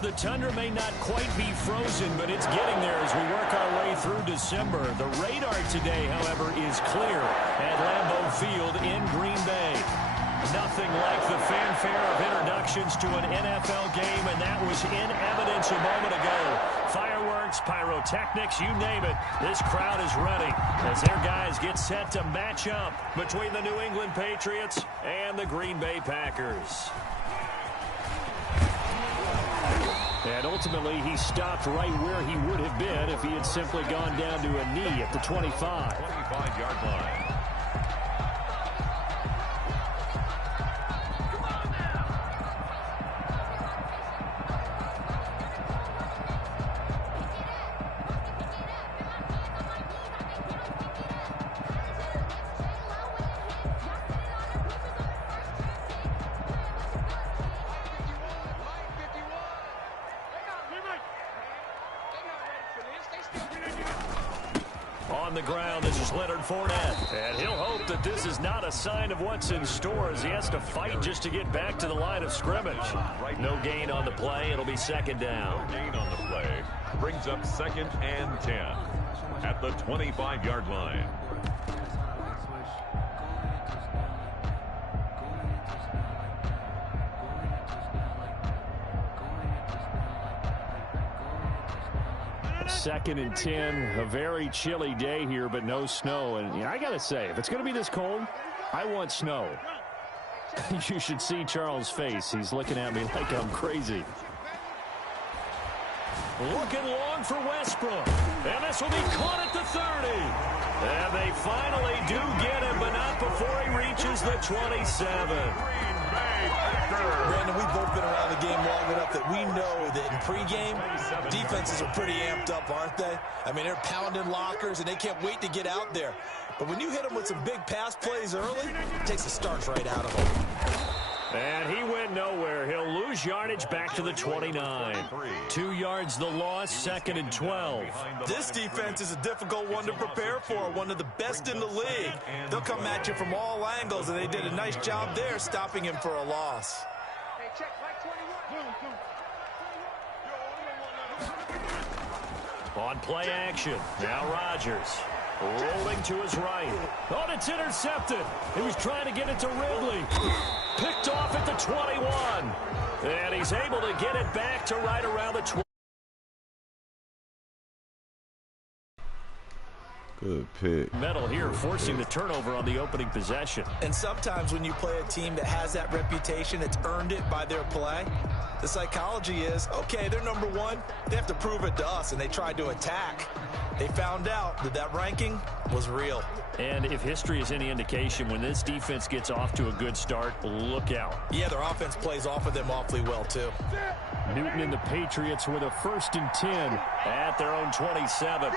The Tundra may not quite be frozen, but it's getting there as we work our way through December. The radar today, however, is clear at Lambeau Field in Green Bay. Nothing like the fanfare of introductions to an NFL game, and that was in evidence a moment ago. Fireworks, pyrotechnics, you name it. This crowd is ready as their guys get set to match up between the New England Patriots and the Green Bay Packers. And ultimately, he stopped right where he would have been if he had simply gone down to a knee at the 25. 25-yard line. On the ground, this is Leonard Fournette. And he'll hope that this is not a sign of what's in store as he has to fight just to get back to the line of scrimmage. No gain on the play. It'll be second down. No gain on the play. Brings up 2nd and 10 at the 25-yard line. Second and 10, a very chilly day here, but no snow. And I got to say, if it's going to be this cold, I want snow. You should see Charles' face. He's looking at me like I'm crazy. Looking long for Westbrook. And this will be caught at the 30. And they finally do get him, but not before he reaches the 27. Brandon, we've both been around the game long enough that we know that in pregame, defenses are pretty amped up, aren't they? I mean, they're pounding lockers, and they can't wait to get out there. But when you hit them with some big pass plays early, it takes the starch right out of them. And he went nowhere. He'll lose yardage back to the 29. 2 yards the loss, 2nd and 12. This defense is a difficult one to prepare for, one of the best in the league. They'll come at you from all angles, and they did a nice job there stopping him for a loss. On play action, now Rodgers. Rolling to his right. Oh, it's intercepted. He was trying to get it to Ridley. Picked off at the 21. And he's able to get it back to right around the 20. Good pick. Metal here, forcing the turnover on the opening possession. And sometimes when you play a team that has that reputation, it's earned it by their play. The psychology is, okay, they're number one. They have to prove it to us, and they tried to attack. They found out that that ranking was real. And if history is any indication, when this defense gets off to a good start, look out. Yeah, their offense plays off of them awfully well, too. Newton and the Patriots with a 1st and 10 at their own 27.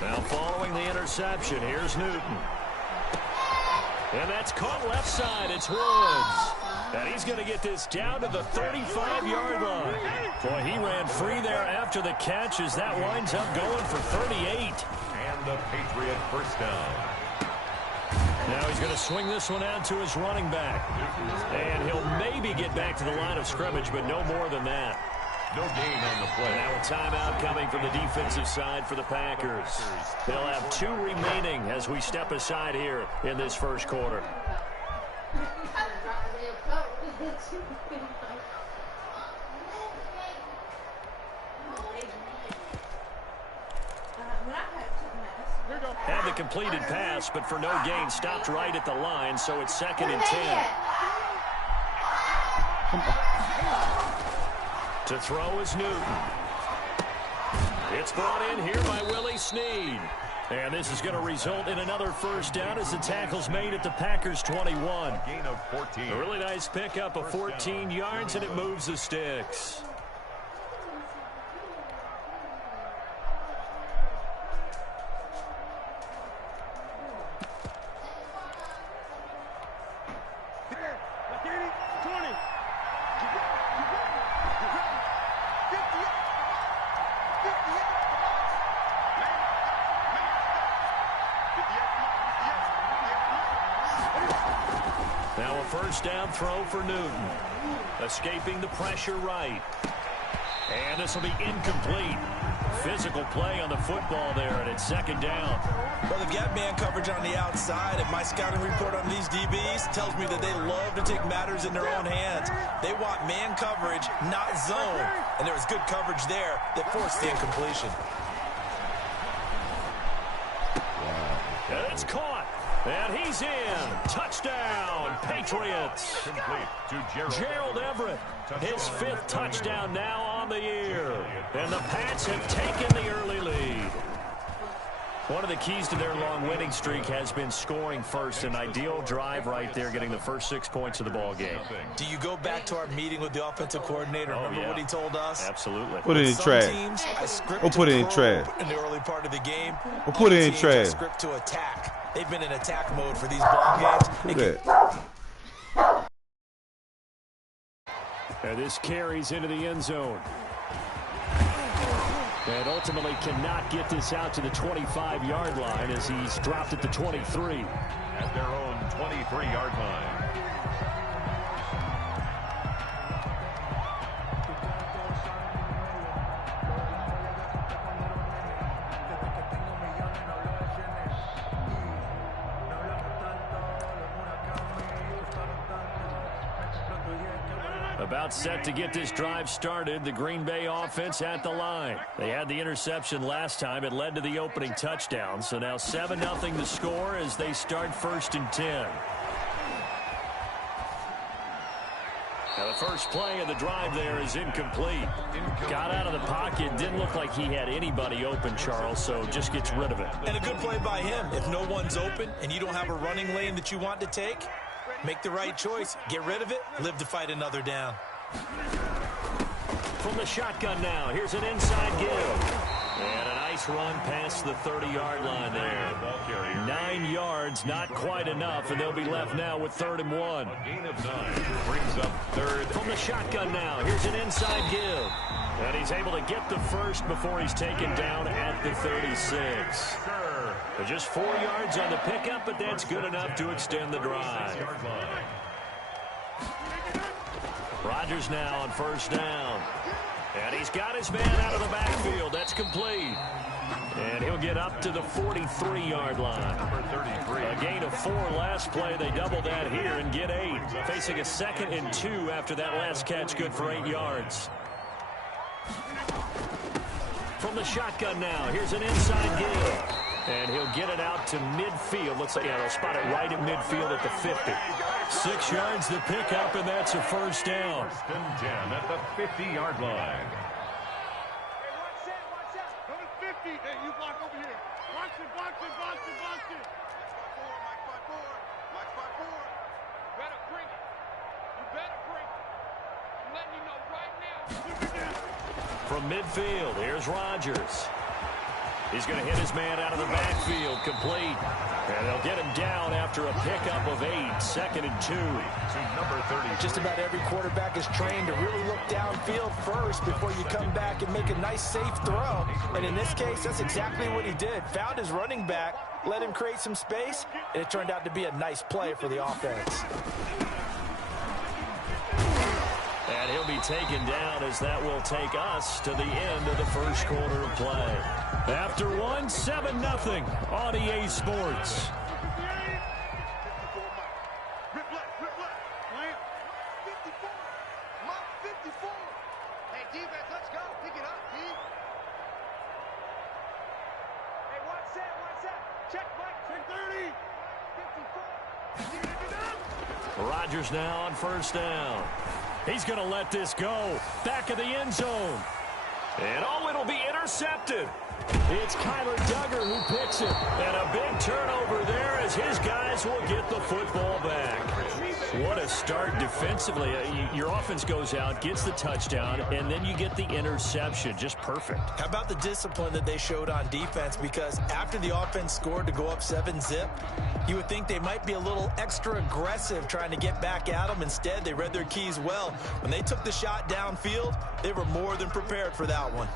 Now following the interception, here's Newton. And that's caught left side. It's Woods. And he's going to get this down to the 35-yard line. Boy, he ran free there after the catch as that winds up going for 38. And the Patriot first down. Now he's going to swing this one out to his running back. And he'll maybe get back to the line of scrimmage, but no more than that. No gain on the play. Now a timeout coming from the defensive side for the Packers. They'll have 2 remaining as we step aside here in this first quarter. Had the completed pass, but for no gain, stopped right at the line, so it's 2nd and 10. To throw is Newton. It's brought in here by Willie Snead. And this is going to result in another first down as the tackle's made at the Packers' 21. Gain of 14. A really nice pickup of 14 yards, and it moves the sticks. first down throw for Newton. Escaping the pressure right. And this will be incomplete. Physical play on the football there, and it's second down. Well, they've got man coverage on the outside, and my scouting report on these DBs tells me that they love to take matters in their own hands. They want man coverage, not zone. And there was good coverage there that forced the incompletion. It's caught. And he's in. Touchdown, Patriots. Complete to Gerald Everett. His 5th touchdown now on the year. And the Pats have taken the early lead. One of the keys to their long winning streak has been scoring first. An ideal drive right there, getting the first 6 points of the ball game. Do you go back to our meeting with the offensive coordinator? Remember what he told us? Absolutely. Put it in trash. We'll put it in trash. In the early part of the game, we'll put it in trash. Script to attack. They've been in attack mode for these ball games. And this carries into the end zone. And ultimately cannot get this out to the 25-yard line as he's dropped at the 23. At their own 23-yard line. About set to get this drive started. The Green Bay offense at the line. They had the interception last time. It led to the opening touchdown. So now 7-0 the score as they start 1st and 10. Now the first play of the drive there is incomplete. Got out of the pocket. Didn't look like he had anybody open, Charles, so just gets rid of it. And a good play by him. If no one's open and you don't have a running lane that you want to take, make the right choice. Get rid of it. Live to fight another down. From the shotgun now, here's an inside give. And a nice run past the 30-yard line there. 9 yards, not quite enough, and they'll be left now with 3rd and 1. A gain of 9 brings up 3rd. From the shotgun now, here's an inside give. And he's able to get the first before he's taken down at the 36. Just 4 yards on the pickup, but that's good enough to extend the drive. Rodgers now on 1st down. And he's got his man out of the backfield. That's complete. And he'll get up to the 43-yard line. Number 33. A gain of 4 last play. They double that here and get 8. Facing a 2nd and 2 after that last catch, good for 8 yards. From the shotgun now, here's an inside give. And he'll get it out to midfield. Looks like they'll spot it right at midfield at the 50. 6 yards the pickup, and that's a 1st down. 1st and 10 at the 50-yard line. Hey, watch that. Go to 50. Hey, you block over here. Box it. Watch by four. You better bring it. I'm letting you know right now. From midfield, here's Rodgers. He's going to hit his man out of the backfield, complete. And they'll get him down after a pickup of 8, 2nd and 2. To number 30. Just about every quarterback is trained to really look downfield first before you come back and make a nice, safe throw. And in this case, that's exactly what he did. Found his running back, let him create some space, and it turned out to be a nice play for the offense. And he'll be taken down as that will take us to the end of the 1st quarter of play. After 1, 7-0 on EA Sports. Hey, defense, let's go. Pick it up, D. Hey, watch that. Check, Mike. Check 30. 54. Rodgers now on 1st down. He's going to let this go. Back of the end zone. And it'll be intercepted. It's Kyler Duggar who picks it. And a big turnover there as his guys will get the football back. What a start defensively. Your offense goes out, gets the touchdown, and then you get the interception. Just perfect. How about the discipline that they showed on defense? Because after the offense scored to go up 7-0, you would think they might be a little extra aggressive trying to get back at them. Instead, they read their keys well. When they took the shot downfield, they were more than prepared for that one.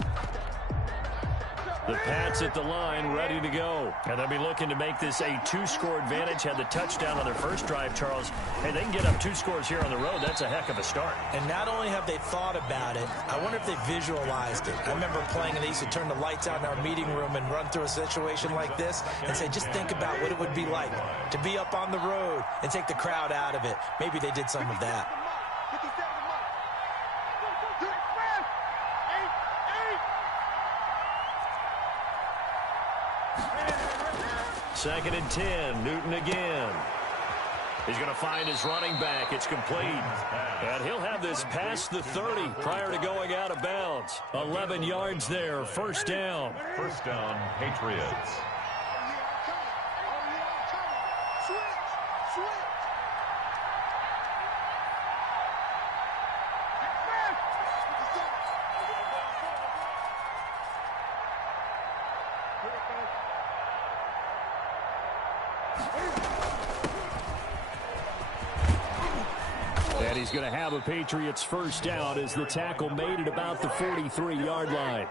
The Pats at the line, ready to go. And they'll be looking to make this a two-score advantage. Had the touchdown on their first drive, Charles. Hey, they can get up 2 scores here on the road. That's a heck of a start. And not only have they thought about it, I wonder if they visualized it. I remember playing, and they used to turn the lights out in our meeting room and run through a situation like this and say, just think about what it would be like to be up on the road and take the crowd out of it. Maybe they did some of that. Second and 10, Newton again. He's going to find his running back. It's complete. And he'll have this past the 30 prior to going out of bounds. 11 yards there, first down. First down, Patriots. And he's going to have a Patriots first down as the tackle made at about the 43-yard line.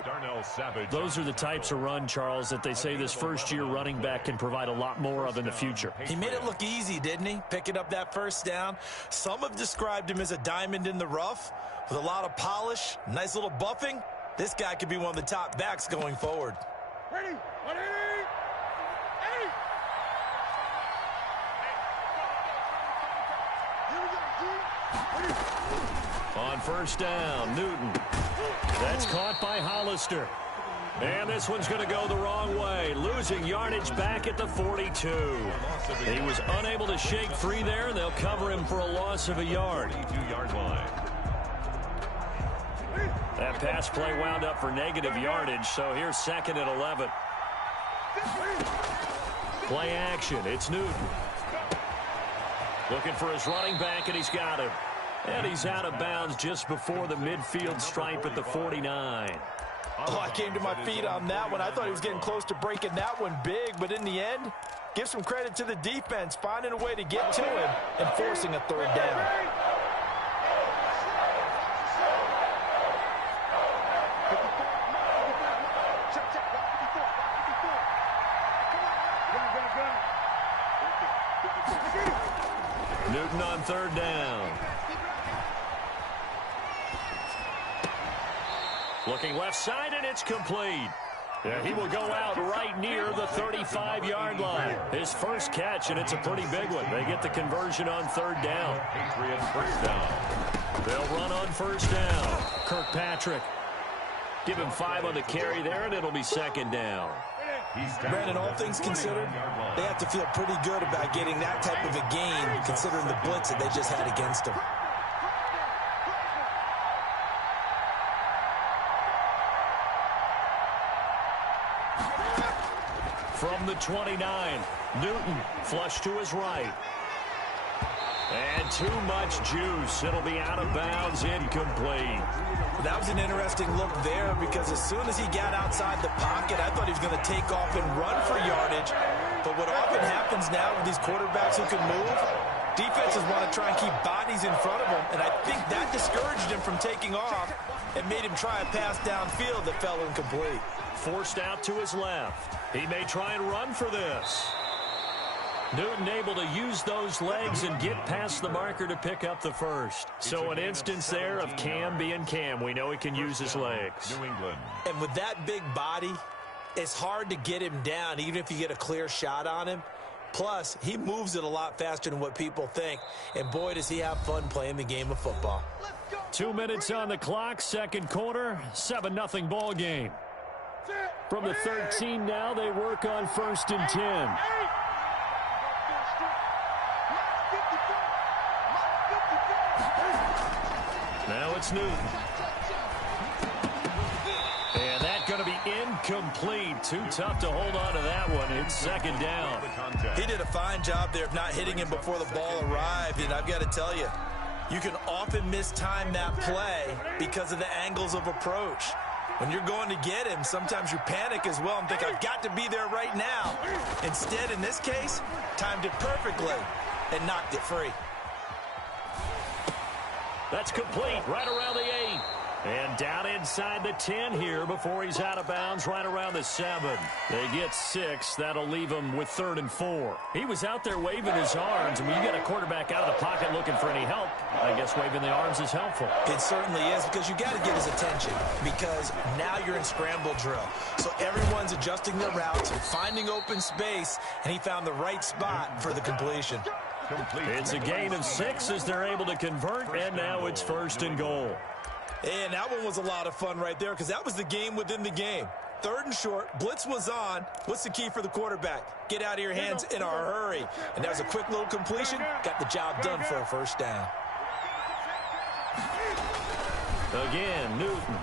Those are the types of run, Charles, that they say this first-year running back can provide a lot more of in the future. He made it look easy, didn't he? Picking up that first down. Some have described him as a diamond in the rough with a lot of polish, nice little buffing. This guy could be one of the top backs going forward. Ready? Ready? On first down, Newton. That's caught by Hollister. And this one's going to go the wrong way, losing yardage back at the 42. He was unable to shake free there, and they'll cover him for a loss of a yard. 42-yard line. That pass play wound up for negative yardage, so here's second and 11. Play action, it's Newton. Looking for his running back, and he's got him. And he's out of bounds just before the midfield stripe at the 49. Oh, I came to my feet on that one. I thought he was getting close to breaking that one big, but in the end, give some credit to the defense, finding a way to get to him and forcing a third down. Newton on third down. Looking left side, and it's complete. Yeah, he will go out right near the 35-yard line. His first catch, and it's a pretty big one. They get the conversion on third down. Patriots first down. They'll run on first down. Kirkpatrick. Give him 5 on the carry there, and it'll be second down. Brandon, all things considered, they have to feel pretty good about getting that type of a gain, considering the blitz that they just had against them. From the 29, Newton flush to his right. And too much juice. It'll be out of bounds, incomplete. That was an interesting look there because as soon as he got outside the pocket, I thought he was going to take off and run for yardage. But what often happens now with these quarterbacks who can move, defenses want to try and keep bodies in front of them, and I think that discouraged him from taking off and made him try a pass downfield that fell incomplete. Forced out to his left. He may try and run for this. Newton able to use those legs and get past the marker to pick up the first. So an instance there of Cam being Cam. We know he can use his legs. New England. And with that big body, it's hard to get him down even if you get a clear shot on him. Plus, he moves it a lot faster than what people think. And boy, does he have fun playing the game of football. 2 minutes on the clock, second quarter, 7-0 ball game. From the 13 now, they work on first and 10. Now it's Newton. And that's going to be incomplete. Too tough to hold on to that one. It's second down. He did a fine job there of not hitting him before the ball arrived. And I've got to tell you, you can often mistime that play because of the angles of approach. When you're going to get him, sometimes you panic as well and think, I've got to be there right now. Instead, in this case, timed it perfectly and knocked it free. That's complete right around the 8. And down inside the 10 here before he's out of bounds right around the 7. They get 6. That'll leave him with 3rd and 4. He was out there waving his arms, and when you get a quarterback out of the pocket looking for any help, I guess waving the arms is helpful. It certainly is, because you got to get his attention, because now you're in scramble drill. So everyone's adjusting their routes and finding open space, and he found the right spot for the completion. It's a gain of 6 as they're able to convert, and now it's 1st and goal. And that one was a lot of fun right there, because that was the game within the game. 3rd and short, blitz was on. What's the key for the quarterback? Get out of your hands in a hurry. And that was a quick little completion. Got the job done for a 1st down. Again, Newton.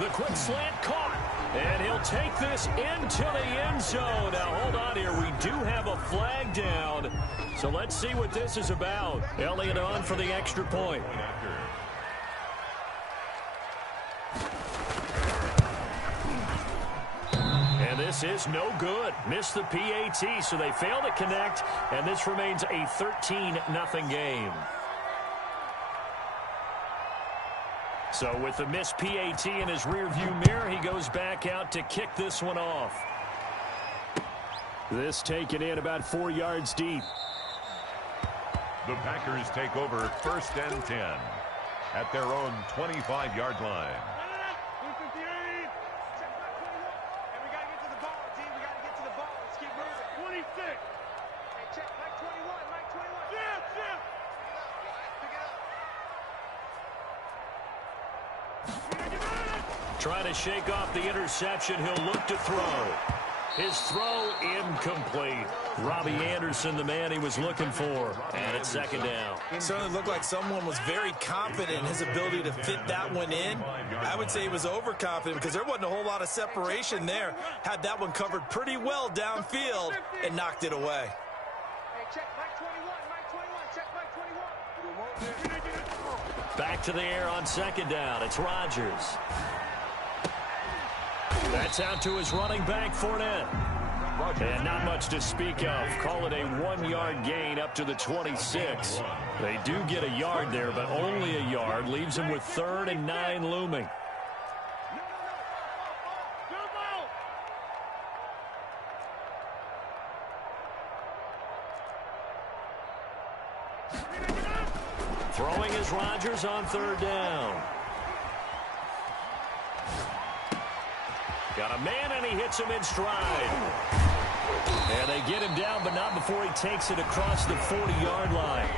The quick slant caught. And he'll take this into the end zone. Now, hold on here. We do have a flag down. So let's see what this is about. Elliott on for the extra point. And this is no good. Missed the PAT, so they fail to connect, and this remains a 13-0 game. So with the missed PAT in his rearview mirror, he goes back out to kick this one off. This taken in about 4 yards deep. The Packers take over 1st and 10 at their own 25-yard line. Trying to shake off the interception. He'll look to throw. His throw incomplete. Robbie Anderson, the man he was looking for. And it's 2nd down. It certainly looked like someone was very confident in his ability to fit that one in. I would say he was overconfident, because there wasn't a whole lot of separation there. Had that one covered pretty well downfield and knocked it away. Back to the air on 2nd down. It's Rodgers. That's out to his running back, Fournette. And not much to speak of. Call it a 1-yard gain up to the 26. They do get a yard there, but only a yard. Leaves him with 3rd and 9 looming. Throwing is Rodgers on 3rd down. Got a man, and he hits him in stride. And they get him down, but not before he takes it across the 40-yard line.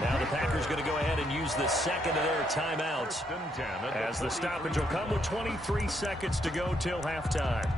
Now the Packers going to go ahead and use the 2nd of their timeouts, as the stoppage will come with 23 seconds to go till halftime.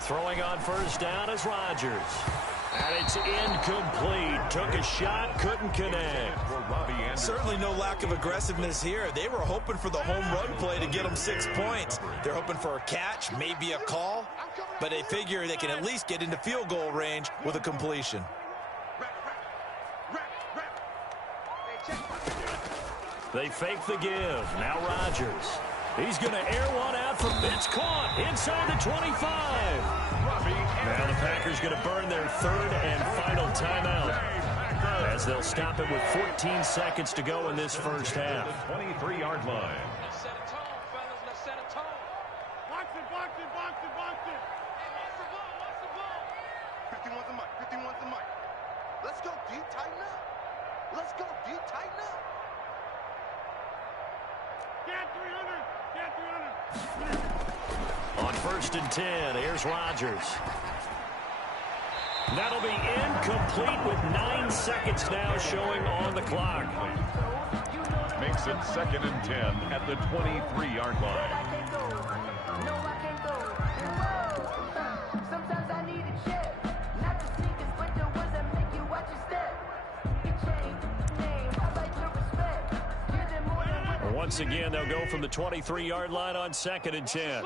Throwing on 1st down is Rodgers. And it's incomplete. Took a shot, couldn't connect. Certainly no lack of aggressiveness here. They were hoping for the home run play to get them 6 points. They're hoping for a catch, maybe a call, but they figure they can at least get into field goal range with a completion. They fake the give. Now Rodgers. He's going to air one out from it's caught inside the 25. Now the Packers going to burn their 3rd and final timeout, as they'll stop it with 14 seconds to go in this 1st half. 23-yard line. Let's set a tone, fellas. Let's set a tone. Box it, box it, box it, box it. Hey, watch the ball, watch the ball. 51's the mic, 51's the mic. Let's go deep, tighten up. Let's go deep, tighten up. Get 300. Get 300. On 1st and 10, here's Rodgers. That'll be incomplete with 9 seconds now showing on the clock. Makes it 2nd and 10 at the 23-yard line. Once again, they'll go from the 23-yard line on 2nd and 10.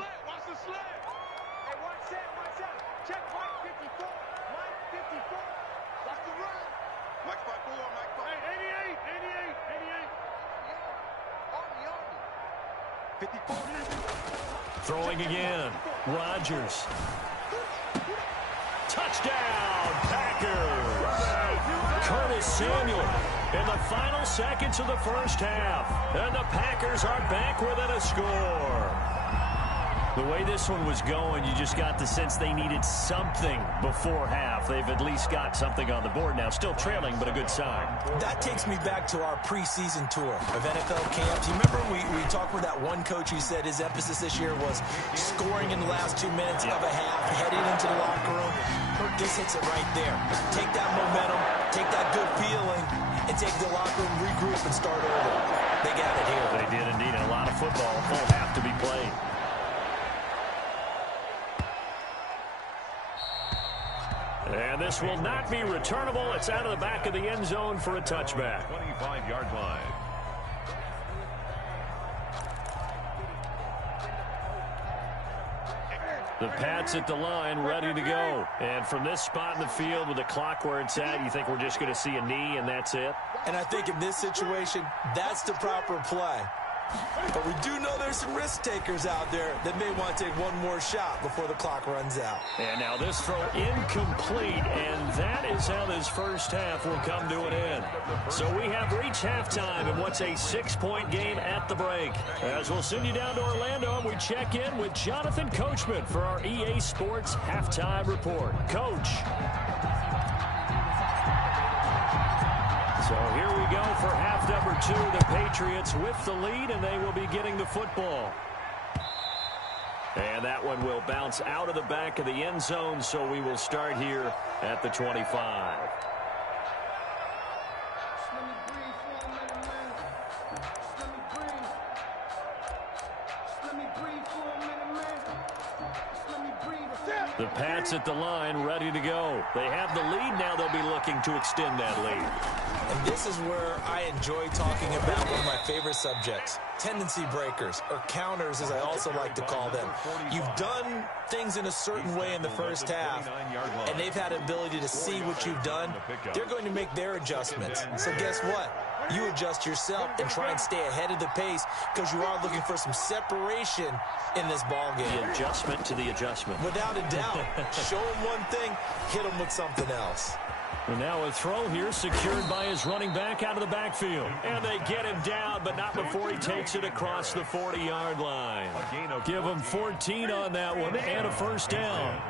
Throwing again. Rodgers. Touchdown, Packers. Curtis Samuel in the final seconds of the first half. And the Packers are back within a score. The way this one was going, you just got the sense they needed something before half. They've at least got something on the board now. Still trailing, but a good sign. That takes me back to our preseason tour of NFL camps. You remember we talked with that one coach who said his emphasis this year was scoring in the last 2 minutes of a half, heading into the locker room. This hits it right there. Take that momentum, take that good feeling, and take the locker room, regroup, and start over. They got it here. They did indeed. A lot of football, full half to be played. And this will not be returnable. It's out of the back of the end zone for a touchback. 25-yard line. The Pats at the line, ready to go. And from this spot in the field with the clock where it's at, you think we're just going to see a knee and that's it? And I think in this situation, that's the proper play. But we do know there's some risk takers out there that may want to take one more shot before the clock runs out. And now this throw incomplete, and that is how this first half will come to an end. So we have reached halftime in what's a 6-point game at the break. As we'll send you down to Orlando, we check in with Jonathan Coachman for our EA Sports Halftime Report. Coach. So here we go for half number 2. The Patriots with the lead, and they will be getting the football. And that one will bounce out of the back of the end zone, so we will start here at the 25. The Pats at the line, ready to go. They have the lead now. They'll be looking to extend that lead. And this is where I enjoy talking about one of my favorite subjects, tendency breakers, or counters as I also like to call them. You've done things in a certain way in the first half, and they've had the ability to see what you've done. They're going to make their adjustments. So guess what? You adjust yourself and try and stay ahead of the pace because you are looking for some separation in this ball game. The adjustment to the adjustment. Without a doubt. Show him one thing, hit him with something else. And now a throw here secured by his running back out of the backfield. And they get him down, but not before he takes it across the 40-yard line. Give him 14 on that one and a first down.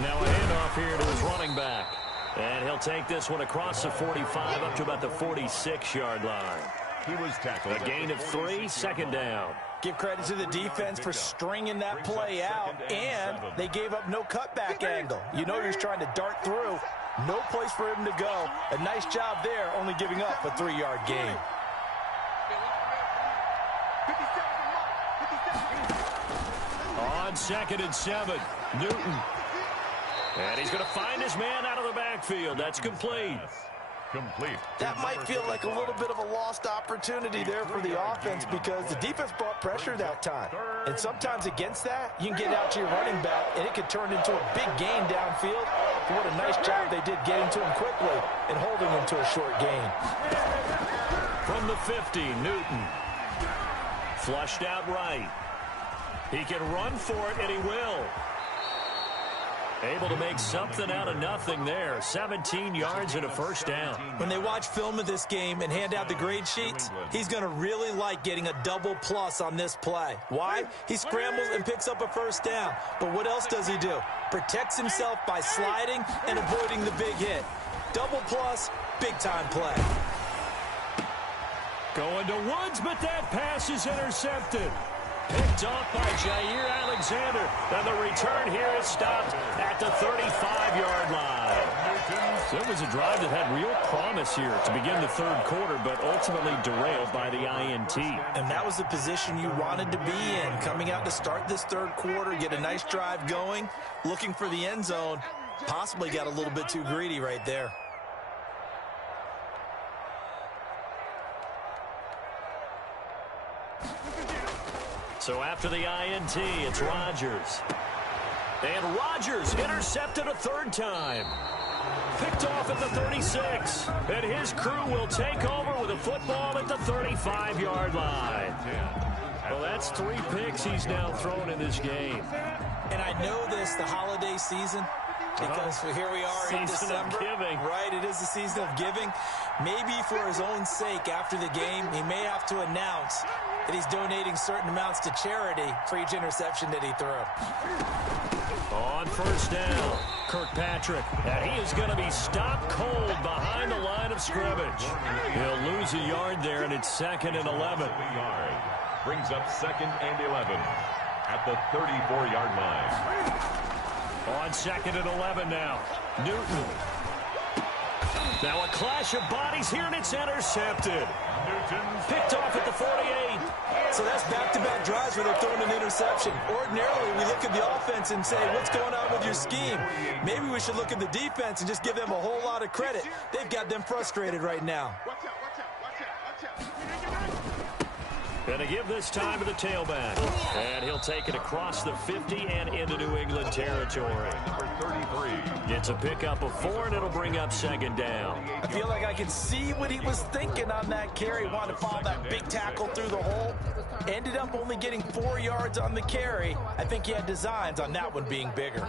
Now a handoff here to his running back. And he'll take this one across the 45 up to about the 46-yard line. He was tackled. A gain of 3, second down. Give credit to the defense for stringing that play out, and they gave up no cutback angle. You know he's trying to dart through. No place for him to go. A nice job there, only giving up a 3-yard gain. On 2nd and 7, Newton. And he's going to find his man out of the backfield. That's complete. That might feel like a little bit of a lost opportunity there for the offense because the defense brought pressure that time. And sometimes against that, you can get out to your running back, and it could turn into a big gain downfield. But what a nice job they did getting to him quickly and holding him to a short gain. From the 50, Newton. Flushed out right. He can run for it, and he will. Able to make something out of nothing there. 17 yards and a first down. When they watch film of this game and hand out the grade sheets, he's going to really like getting a double plus on this play. Why? He scrambles and picks up a first down. But what else does he do? Protects himself by sliding and avoiding the big hit. Double plus, big-time play. Going to Woods, but that pass is intercepted. Picked off by Jair Alexander. And the return here is stopped at the 35-yard line. So it was a drive that had real promise here to begin the third quarter, but ultimately derailed by the INT. And that was the position you wanted to be in, coming out to start this third quarter, get a nice drive going, looking for the end zone, possibly got a little bit too greedy right there. So after the INT, it's Rodgers. And Rodgers intercepted a third time. Picked off at the 36. And his crew will take over with a football at the 35-yard line. Well, that's 3 picks he's now thrown in this game. And I know this, the holiday season, because here we are in December. Season of giving. Right, it is the season of giving. Maybe for his own sake after the game, he may have to announce that he's donating certain amounts to charity for each interception that he threw. On first down, Kirkpatrick. And he is going to be stopped cold behind the line of scrimmage. He'll lose a yard there, and it's 2nd and 11. Brings up 2nd and 11 at the 34-yard line. On 2nd and 11 now. Newton. Now a clash of bodies here, and it's intercepted. Picked off at the 48. So that's back-to-back drives where they're throwing an interception. Ordinarily, we look at the offense and say, what's going on with your scheme? Maybe we should look at the defense and just give them a whole lot of credit. They've got them frustrated right now. Watch out, watch out, watch out, watch out. Going to give this time to the tailback. And he'll take it across the 50 and into New England territory. Number 33. It's a pickup of 4, and it'll bring up 2nd down. I feel like I can see what he was thinking on that carry. Wanted to follow that big tackle through the hole. Ended up only getting 4 yards on the carry. I think he had designs on that one being bigger.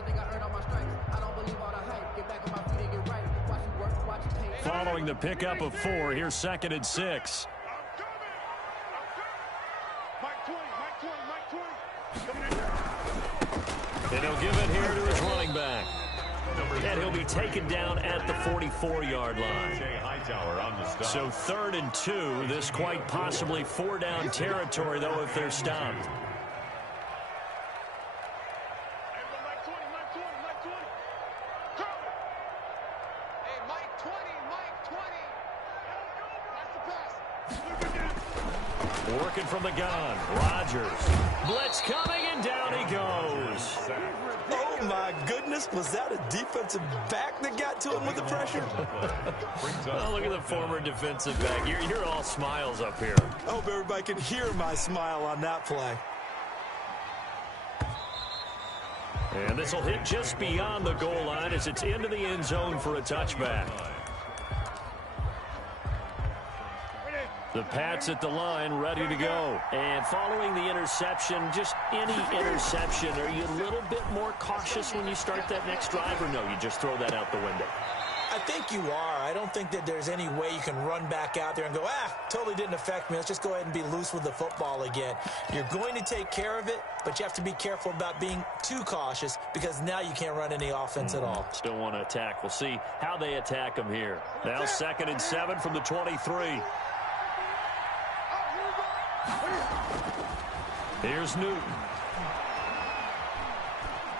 Following the pickup of 4, here's 2nd and 6. And he'll give it here to his running back. And he'll be taken down at the 44-yard line. So 3rd and 2. This quite possibly 4-down territory, though, if they're stopped. Working from the gun. Rodgers. Blitz coming, and down he goes. Oh, my goodness. Was that a defensive back that got to him with the pressure? Oh, look at the former defensive back. You're all smiles up here. I hope everybody can hear my smile on that play. And this will hit just beyond the goal line as it's into the end zone for a touchback. The Pats at the line, ready to go. And following the interception, just any interception, are you a little bit more cautious when you start that next drive, or no, you just throw that out the window? I think you are. I don't think that there's any way you can run back out there and go, totally didn't affect me. Let's just go ahead and be loose with the football again. You're going to take care of it, but you have to be careful about being too cautious because now you can't run any offense at all. Still want to attack. We'll see how they attack them here. Now 2nd and 7 from the 23. Here's Newton.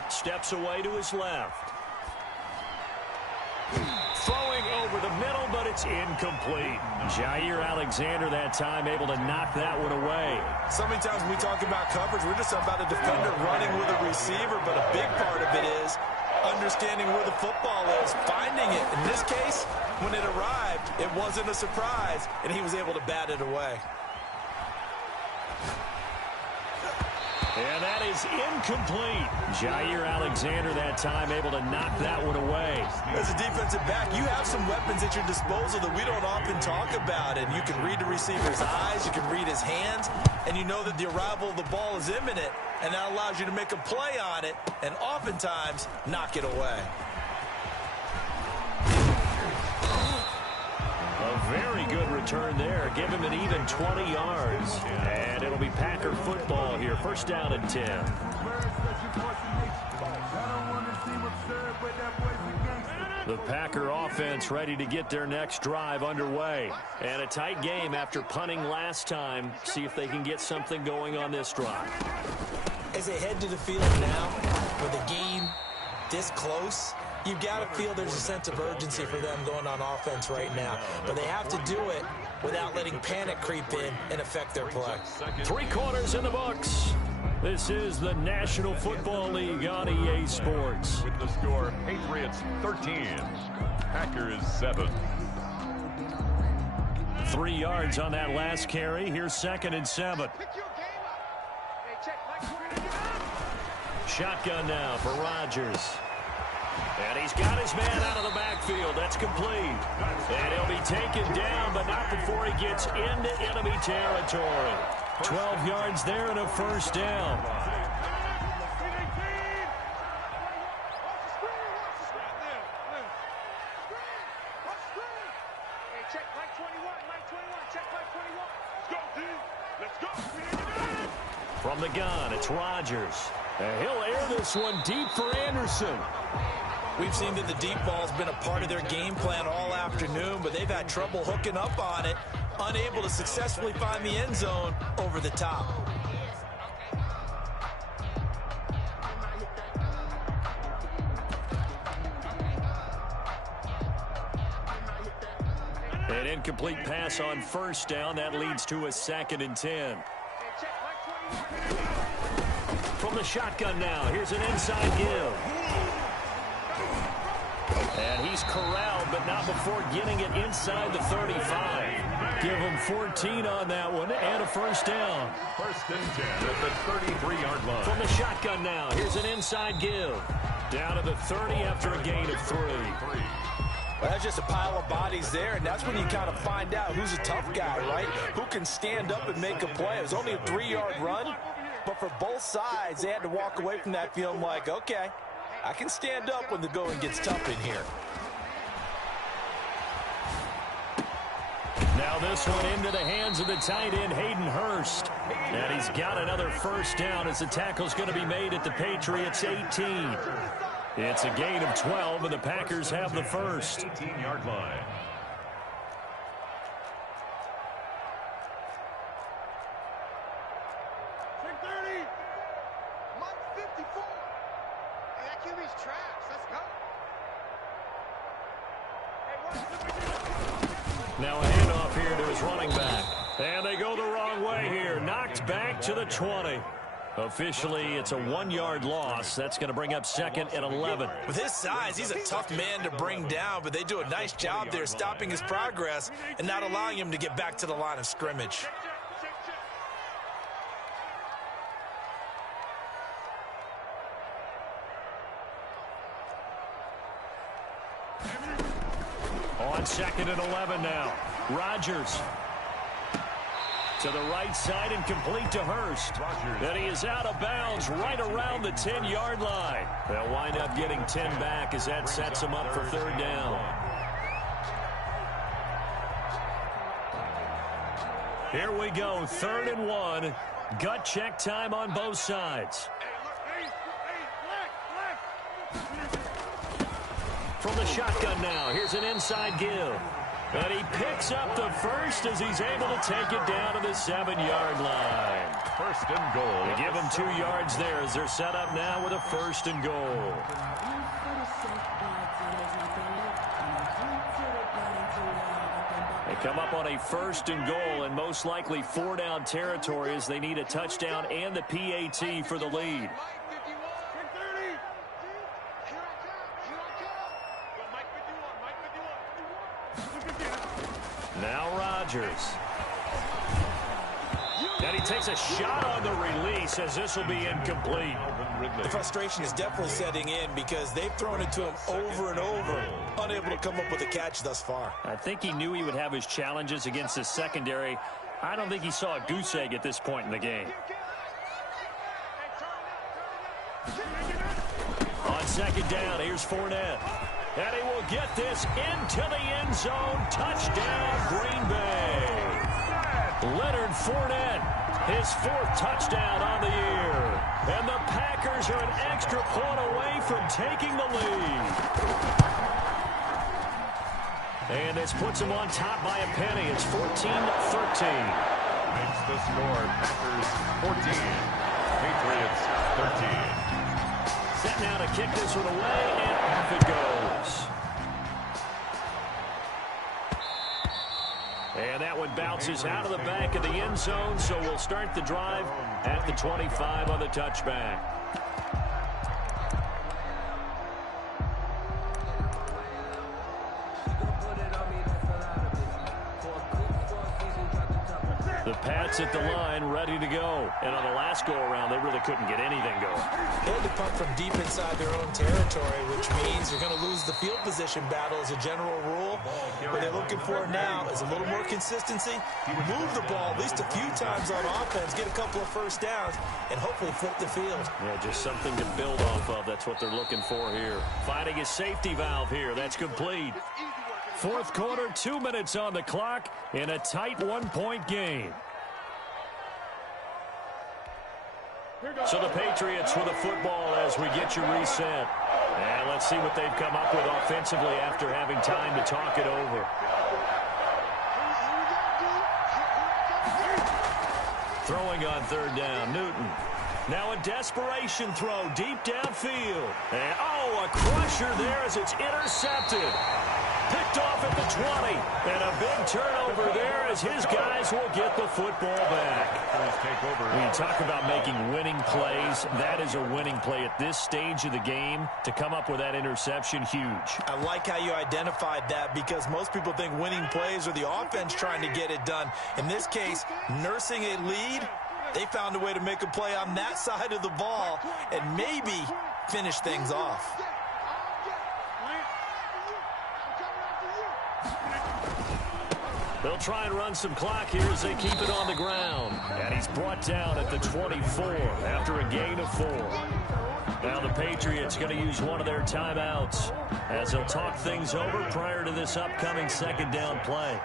Steps away to his left. Throwing over the middle, but it's incomplete. Jair Alexander that time able to knock that one away. So many times when we talk about coverage, we're just about a defender running with a receiver, but a big part of it is understanding where the football is, finding it. In this case, when it arrived, it wasn't a surprise, and he was able to bat it away. And that is incomplete. Jair Alexander that time able to knock that one away. As a defensive back, you have some weapons at your disposal that we don't often talk about. And you can read the receiver's eyes, you can read his hands, and you know that the arrival of the ball is imminent. And that allows you to make a play on it and oftentimes knock it away. A very good return there. Give him an even 20 yards. And it'll be Packer football here. 1st down and 10. The Packer offense ready to get their next drive underway. And a tight game after punting last time. See if they can get something going on this drive. As they head to the field now, with the game this close, you've got to feel there's a sense of urgency for them going on offense right now. But they have to do it without letting panic creep in and affect their play. 3 quarters in the books. This is the National Football League on EA Sports. With the score, Patriots 13, Packers 7. 3 yards on that last carry. Here's 2nd and 7. Shotgun now for Rodgers. And he's got his man out of the backfield. That's complete. And he'll be taken down, but not before he gets into enemy territory. 12 yards there and a first down. From the gun, it's Rodgers. And he'll air this one deep for Anderson. We've seen that the deep ball's been a part of their game plan all afternoon, but they've had trouble hooking up on it, unable to successfully find the end zone over the top. An incomplete pass on first down. That leads to a 2nd and 10. From the shotgun now, here's an inside give. And he's corralled, but not before getting it inside the 35. Give him 14 on that one and a first down. 1st and 10 at the 33-yard line. From the shotgun now, here's an inside give. Down to the 30 after a gain of 3. Well, that's just a pile of bodies there, and that's when you kind of find out who's a tough guy, right? Who can stand up and make a play. It was only a 3-yard run, but for both sides, they had to walk away from that feeling like, okay, I can stand up when the going gets tough in here. Now this one into the hands of the tight end, Hayden Hurst. And he's got another first down as the tackle's going to be made at the Patriots 18. It's a gain of 12, and the Packers have the first. 18-yard line. Now a handoff here to his running back. And they go the wrong way here. Knocked back to the 20. Officially, it's a 1-yard loss. That's going to bring up 2nd and 11. With his size, he's a tough man to bring down, but they do a nice job there stopping his progress and not allowing him to get back to the line of scrimmage. On 2nd and 11 now. Rodgers to the right side and complete to Hurst. And he is out of bounds right around the 10-yard line. They'll wind up getting 10 back as that sets them up for 3rd down. Here we go, 3rd and 1. Gut check time on both sides. From the shotgun now, here's an inside give. And he picks up the first as he's able to take it down to the 7-yard line. 1st and goal. They give him 2 yards there as they're set up now with a 1st and goal. They come up on a 1st and goal and most likely 4-down territory as they need a touchdown and the PAT for the lead. Now Rodgers. And he takes a shot on the release as this will be incomplete. The frustration is definitely setting in because they've thrown it to him over and over, unable to come up with a catch thus far. I think he knew he would have his challenges against his secondary. I don't think he saw a goose egg at this point in the game. On 2nd down, here's Fournette. And he will get this into the end zone. Touchdown, Green Bay. Leonard Fournette, his 4th touchdown on the year. And the Packers are an extra point away from taking the lead. And this puts them on top by a penny. It's 14-13. Makes the score Packers 14, Patriots 13. Set now to kick this one away, and off it goes. And that one bounces out of the back of the end zone, so we'll start the drive at the 25 on the touchback. The Pats at the line, ready to go. And on the last go-around, they really couldn't get anything going. They had to punt from deep inside their own territory, which means you're going to lose the field position battle as a general rule. What they're looking for now is a little more consistency. Move the ball at least a few times on offense, get a couple of first downs, and hopefully flip the field. Yeah, just something to build off of. That's what they're looking for here. Finding a safety valve here. That's complete. Fourth quarter, 2 minutes on the clock in a tight one-point game. So the Patriots with the football as we get you reset. And let's see what they've come up with offensively after having time to talk it over. Throwing on third down, Newton. Now a desperation throw deep downfield. And, oh, a crusher there as it's intercepted. Picked off at the 20. And a big turnover there as his guys will get the football back. When you talk about making winning plays, that is a winning play at this stage of the game. To come up with that interception, huge. I like how you identified that because most people think winning plays are the offense trying to get it done. In this case, nursing a lead, they found a way to make a play on that side of the ball and maybe finish things off. They'll try and run some clock here as they keep it on the ground. And he's brought down at the 24 after a gain of 4. Now the Patriots going to use one of their timeouts as they'll talk things over prior to this upcoming second down play.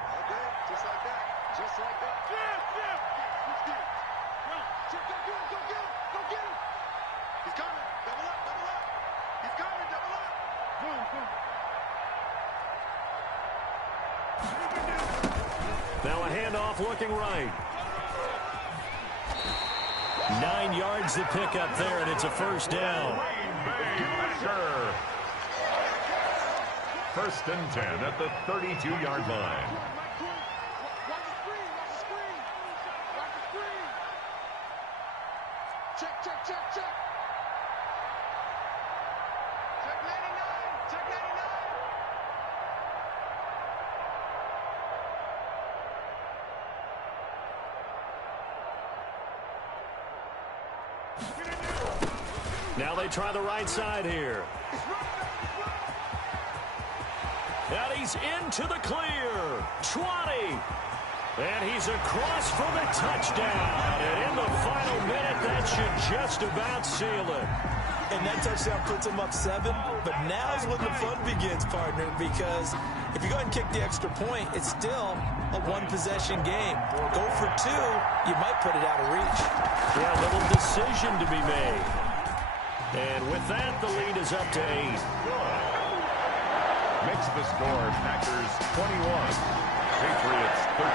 Now a handoff looking right. 9 yards to pick up there, and it's a first down. First and 10 at the 32-yard line. Check, check, check, check. Check 99, check 99. Now they try the right side here. And he's into the clear. 20. And he's across for the touchdown. And in the final minute, that should just about seal it. And that touchdown puts them up 7. But now's when the fun begins, partner, because if you go ahead and kick the extra point, it's still a one-possession game. Go for 2, you might put it out of reach. Yeah, a little decision to be made. And with that, the lead is up to 8. Makes the score Packers 21, Patriots 13.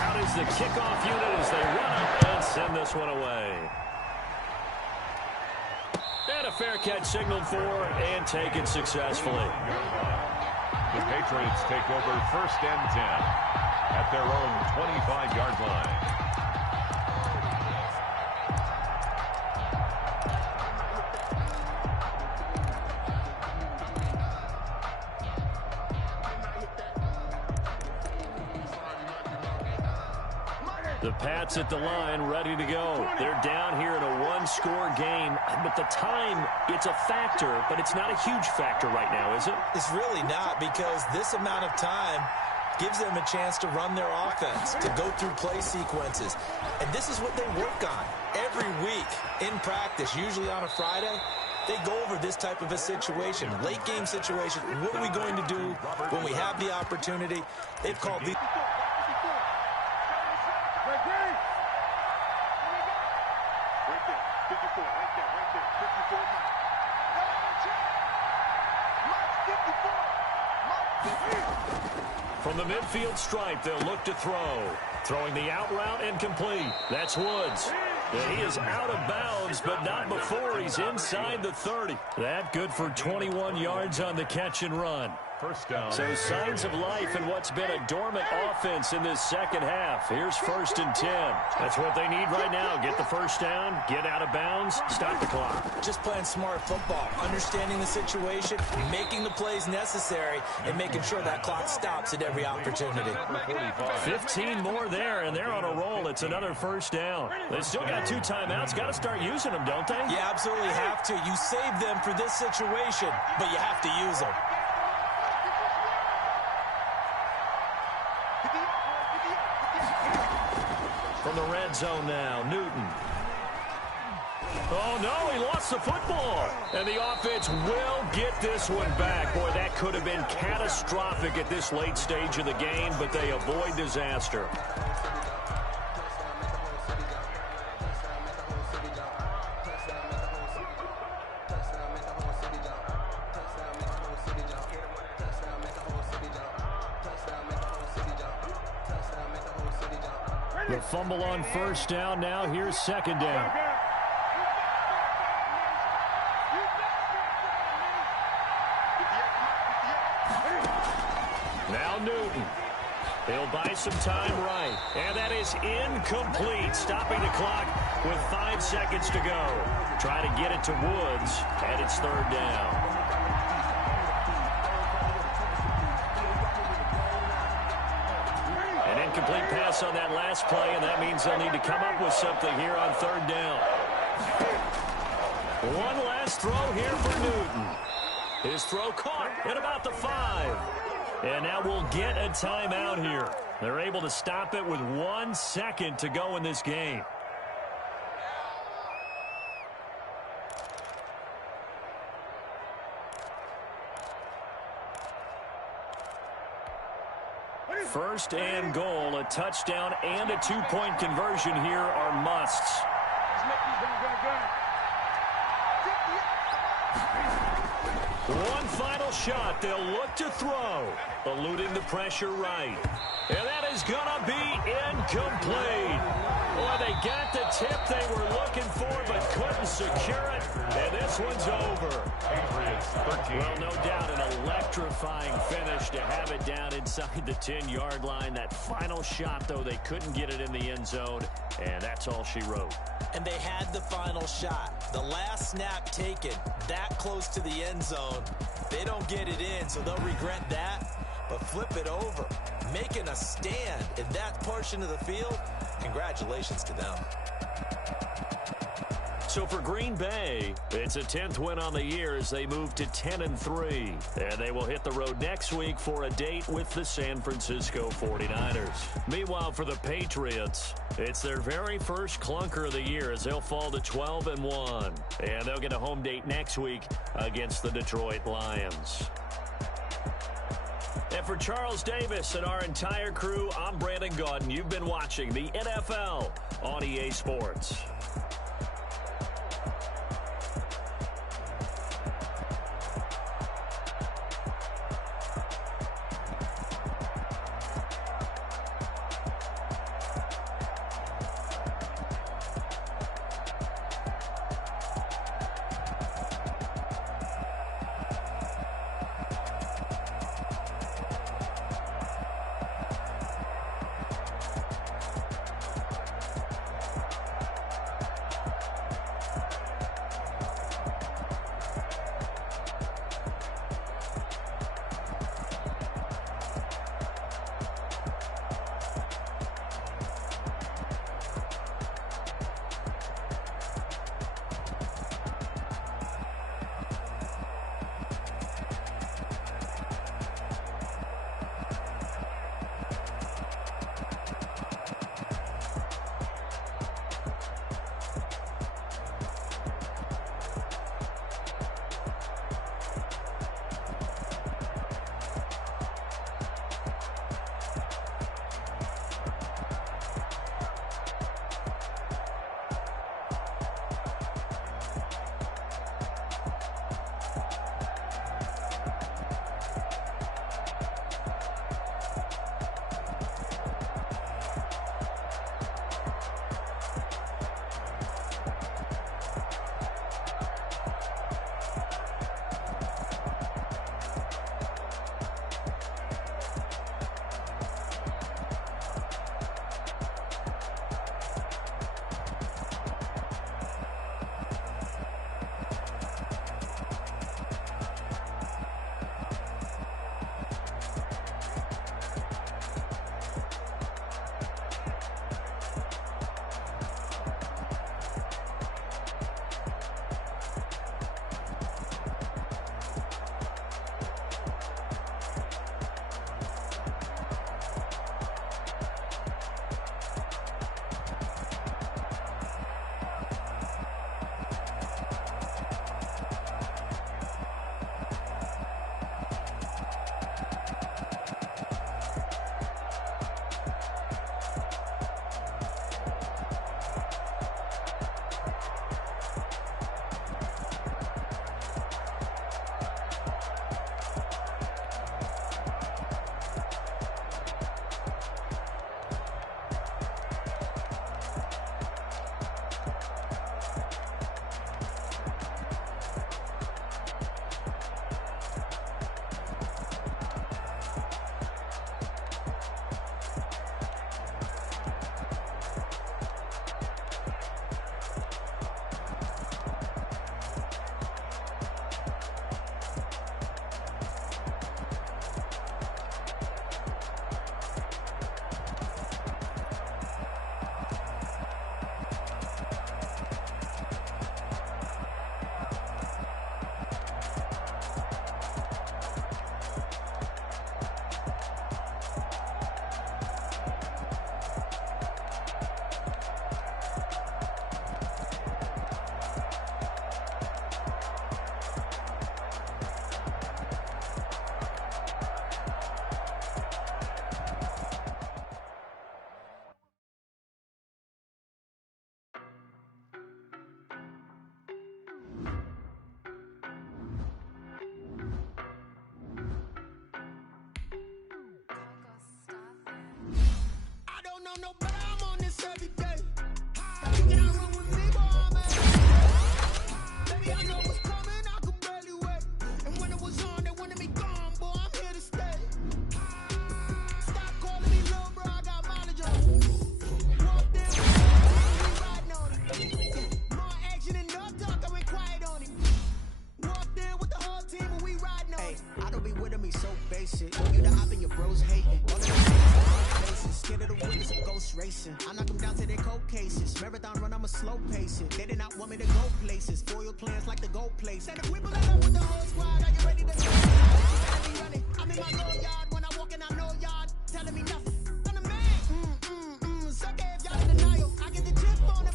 Out is the kickoff unit as they run up and send this one away. And a fair catch signaled for and taken successfully. The Patriots take over first and 10 at their own 25-yard line. The Pats at the line, ready to go. They're down here in a one-score game, but the time, it's a factor, but it's not a huge factor right now, is it? It's really not, because this amount of time gives them a chance to run their offense, to go through play sequences. And this is what they work on every week in practice, usually on a Friday. They go over this type of a situation, late game situation. What are we going to do when we have the opportunity? They've called these. From the midfield stripe, they'll look to throw. Throwing the out route and complete. That's Woods. And he is out of bounds, but not before he's inside the 30. That good for 21 yards on the catch and run. First down. So signs of life in what's been a dormant offense in this second half. Here's 1st and 10. That's what they need right now. Get the first down, get out of bounds, stop the clock. Just playing smart football, understanding the situation, making the plays necessary, and making sure that clock stops at every opportunity. 15 more there, and they're on a roll. It's another first down. They still got 2 timeouts. Got to start using them, don't they? You absolutely have to. You save them for this situation, but you have to use them. From the red zone now, Newton. Oh, no, he lost the football. And the offense will get this one back. Boy, that could have been catastrophic at this late stage of the game, but they avoid disaster. The fumble on first down. Now here's second down. Now Newton. He'll buy some time right. And that is incomplete. Stopping the clock with 5 seconds to go. Try to get it to Woods, and it's third down. Incomplete pass on that last play, and that means they'll need to come up with something here on third down. One last throw here for Newton. His throw caught at about the 5. And now we'll get a timeout here. They're able to stop it with 1 second to go in this game. First and goal, a touchdown and a 2-point conversion here are musts. One final shot. They'll look to throw. Eluding the pressure right. And that is going to be incomplete. Boy, they got the tip they were looking for, but couldn't secure it. And this one's over. Well, no doubt an electrifying finish to have it down inside the 10-yard line. That final shot, though, they couldn't get it in the end zone, and that's all she wrote. And they had the final shot. The last snap taken that close to the end zone. They don't get it in, so they'll regret that. But flip it over, making a stand in that portion of the field, congratulations to them. So for Green Bay, it's a 10th win on the year as they move to 10-3. And they will hit the road next week for a date with the San Francisco 49ers. Meanwhile, for the Patriots, it's their very first clunker of the year as they'll fall to 12-1. And they'll get a home date next week against the Detroit Lions. And for Charles Davis and our entire crew, I'm Brandon Gaudin. You've been watching the NFL on EA Sports. know better, I'm on this every day. You cannot run with me, boy, I'm at baby, I know what's coming, I could barely wait. And when it was on, they wanted me gone, boy, I'm here to stay. Stop calling me little bro, I got mileage on it. Walked in, we riding on it. More action and no talk, I went quiet on it. Walked in with the whole team and we riding on it. I don't be with me so basic. You the op and your bros hating. All of them faces, scared of the witness of ghost racing. I knock them down to their cold cases. Marathon run, I'ma slow pace it. They did not want me to go places. Foil plans like the gold place. And if we pull it up with the whole squad, are you ready to go? You be running. I'm in my little yard. When I walk in, I know y'all telling me nothing. I'm the man. Suck it if y'all in denial. I get the chip on it.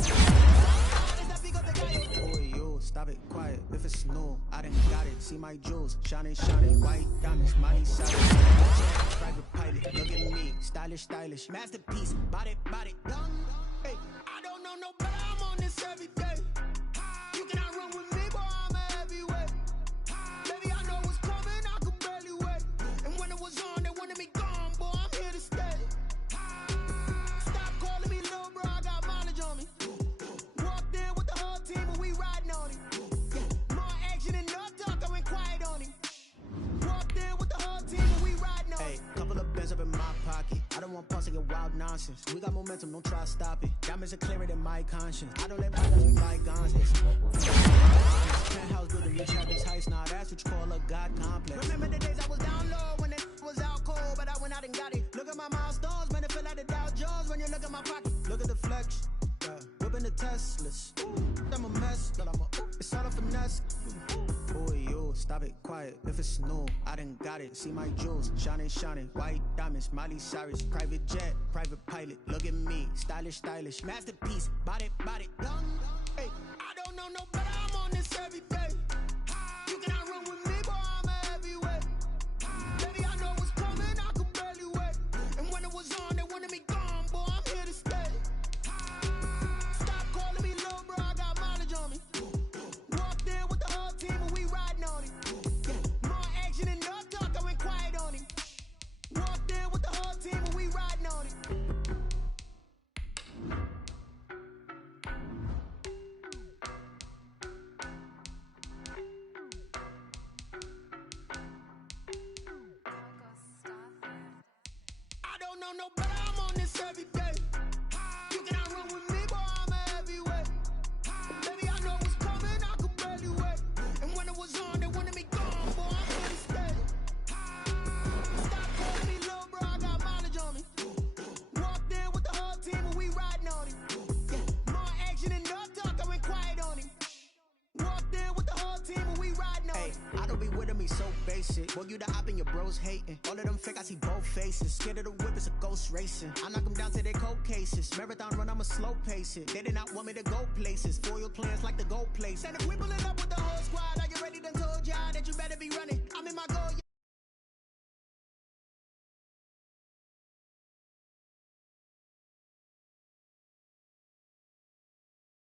Oh, you stop it, quiet. If it's new, I done got it. See my jewels, shining, white diamonds, money solid. Private pilot, look at me, stylish, masterpiece, body, done. Hey, I don't know no better. I'm on this every day. You cannot run with me, boy, I'm a heavyweight. Baby, I know what's coming, I could barely wait. And when it was on, they wanted me gone, boy, I'm here to stay. Stop calling me little bro, I got mileage on me. Walked in with the whole team and we riding on it. Yeah, more action and no talk, I went quiet on it. Walked in with the whole team and we riding on it. Hey, couple of bins up in my pocket. I don't want pulse to get wild nonsense. We got momentum, don't try to stop it. Diamonds are clearer than my conscience. I don't let bygones be bygones. Penthouse building, you Travis Heights. Nah, that's what you call a God complex. Remember the days I was down low when it was out cold, but I went out and got it. Look at my milestones, man, it feel like the Dow Jones when you look at my pocket. Look at the flex, whipping the Teslas. I'm a mess, but it's all a finesse. Oh, you stop it, quiet. If it's new, I done got it. See my jewels, shining, white diamonds, Miley Cyrus, private jet, private pilot. Look at me, stylish, masterpiece, body, done. Hey, I don't know no better. I'm on this every day. You cannot run with me, boy, I'm a heavyweight. Baby, I know what's coming, I could barely wait. And when it was on, they wanted me gone, boy, I'm here to stay. Stop calling me little bro, I got mileage on me. Walked in with the whole team and we riding on it. Yeah, more action and no talk, I went quiet on it. Walked in with the whole team and we riding on it. I don't know no better, I'm on this every day. You cannot run with me, boy, I'm a heavyweight. Baby, I know what's coming, I could barely wait. And when it was on, they wanted me gone, boy, I'm here to stay. Stop calling me little bro, I got mileage on me. Walked in with the whole team and we riding on it. Yeah, more action and no talk, I went quiet on it. Walked in with the whole team and we riding on it. I don't be with me so basic. Boy, you the op and your bros hating. All of them fake, I see both faces. Scared of the whip, it's a ghost racing. I knock them down to their cold cases. Marathon run, I'ma slow pace it. They did not want me to go places. Foil plans like the gold place. And if we pull it up with the whole squad,